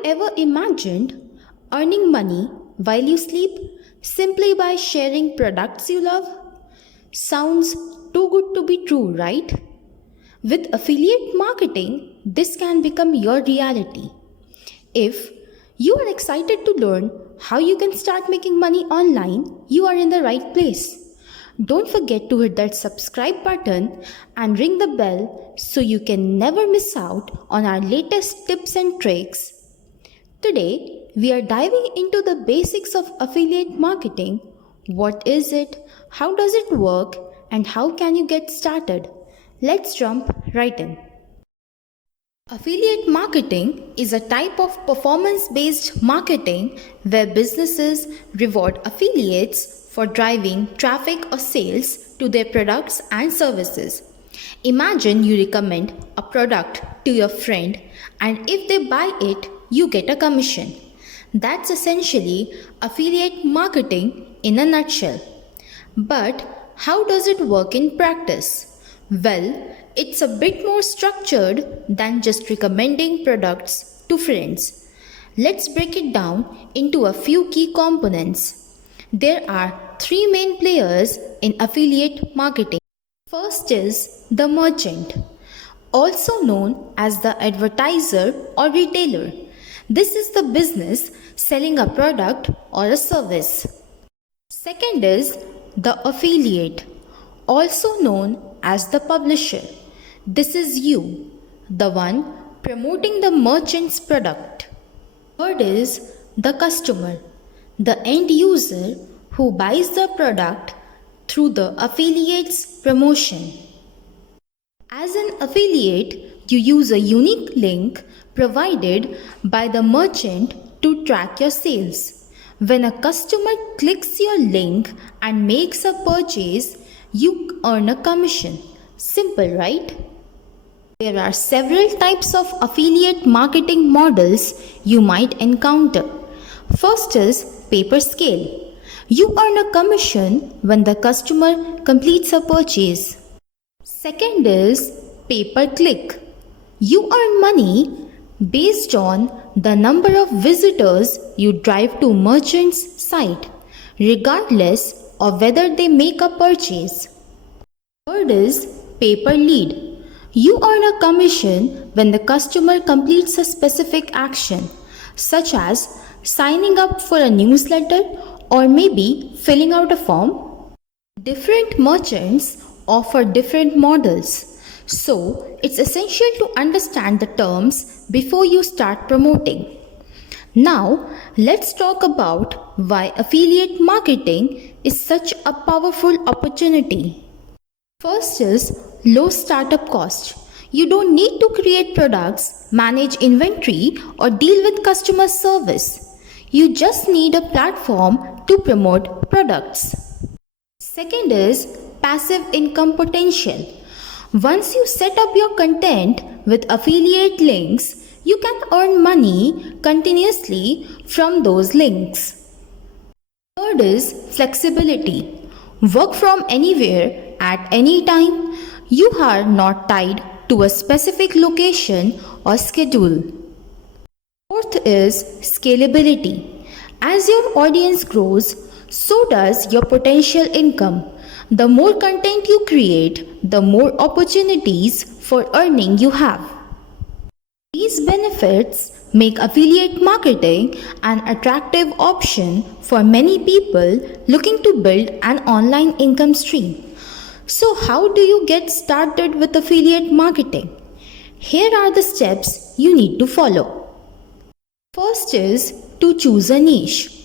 you ever imagined earning money while you sleep simply by sharing products you love? Sounds too good to be true, right? With affiliate marketing, this can become your reality. If you are excited to learn how you can start making money online, you are in the right place. Don't forget to hit that subscribe button and ring the bell so you can never miss out on our latest tips and tricks. Today, we are diving into the basics of affiliate marketing. What is it? How does it work? And how can you get started? Let's jump right in. Affiliate marketing is a type of performance-based marketing where businesses reward affiliates for driving traffic or sales to their products and services. Imagine you recommend a product to your friend, and if they buy it, you get a commission. That's essentially affiliate marketing in a nutshell. But how does it work in practice? Well, it's a bit more structured than just recommending products to friends. Let's break it down into a few key components. There are three main players in affiliate marketing. First is the merchant, also known as the advertiser or retailer. This is the business selling a product or a service. Second is the affiliate, also known as the publisher. This is you, the one promoting the merchant's product. Third is the customer, the end user who buys the product through the affiliate's promotion. As an affiliate, you use a unique link provided by the merchant to track your sales. When a customer clicks your link and makes a purchase, you earn a commission. Simple, right? There are several types of affiliate marketing models you might encounter. First is pay-per-scale. You earn a commission when the customer completes a purchase. Second is pay-per-click. You earn money based on the number of visitors you drive to merchant's site, regardless of whether they make a purchase. Third is pay-per-lead. You earn a commission when the customer completes a specific action, such as signing up for a newsletter or maybe filling out a form. Different merchants offer different models, so it's essential to understand the terms before you start promoting. Now, let's talk about why affiliate marketing is such a powerful opportunity. First is low startup cost. You don't need to create products, manage inventory, or deal with customer service. You just need a platform to promote products. Second is passive income potential. Once you set up your content with affiliate links, you can earn money continuously from those links. Third is flexibility. Work from anywhere at any time. You are not tied to a specific location or schedule. Fourth is scalability. As your audience grows, so does your potential income. The more content you create, the more opportunities for earning you have. These benefits make affiliate marketing an attractive option for many people looking to build an online income stream. So, how do you get started with affiliate marketing? Here are the steps you need to follow. First is to choose a niche.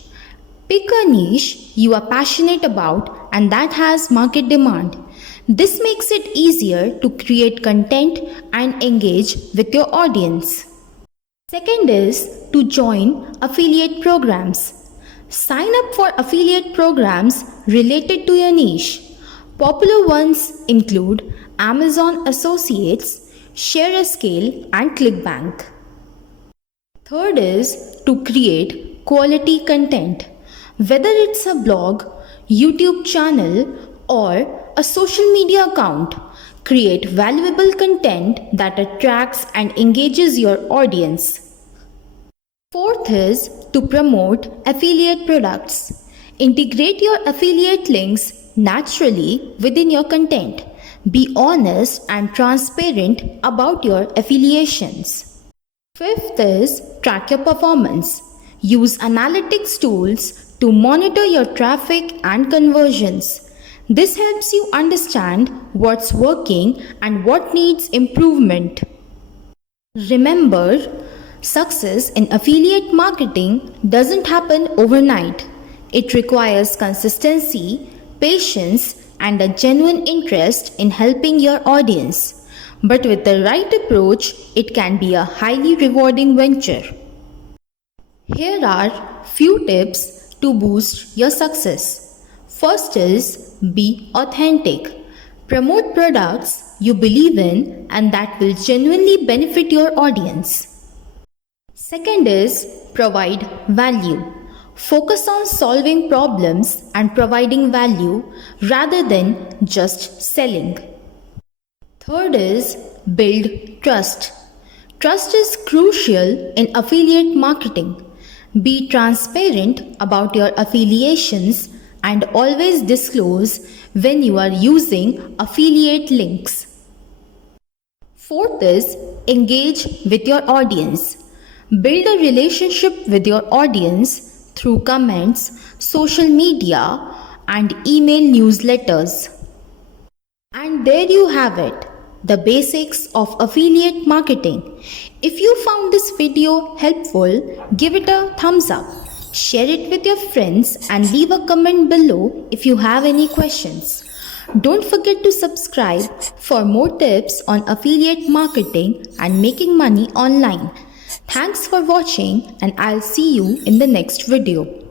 Pick a niche you are passionate about and that has market demand. This makes it easier to create content and engage with your audience. Second is to join affiliate programs. Sign up for affiliate programs related to your niche. Popular ones include Amazon Associates, ShareAScale, and ClickBank. Third is to create quality content. Whether it's a blog, YouTube channel, or a social media account, create valuable content that attracts and engages your audience. Fourth is to promote affiliate products. Integrate your affiliate links naturally within your content. Be honest and transparent about your affiliations. Fifth is track your performance. Use analytics tools to monitor your traffic and conversions. This helps you understand what's working and what needs improvement. Remember, success in affiliate marketing doesn't happen overnight. It requires consistency, patience, and a genuine interest in helping your audience. But with the right approach, it can be a highly rewarding venture. Here are few tips to boost your success. First is be authentic. Promote products you believe in and that will genuinely benefit your audience. Second is provide value. Focus on solving problems and providing value rather than just selling. Third is build trust. Trust is crucial in affiliate marketing. Be transparent about your affiliations and always disclose when you are using affiliate links. Fourth is engage with your audience. Build a relationship with your audience through comments, social media, and email newsletters. And there you have it, the basics of affiliate marketing. If you found this video helpful, give it a thumbs up, share it with your friends, and leave a comment below if you have any questions. Don't forget to subscribe for more tips on affiliate marketing and making money online. Thanks for watching, and I'll see you in the next video.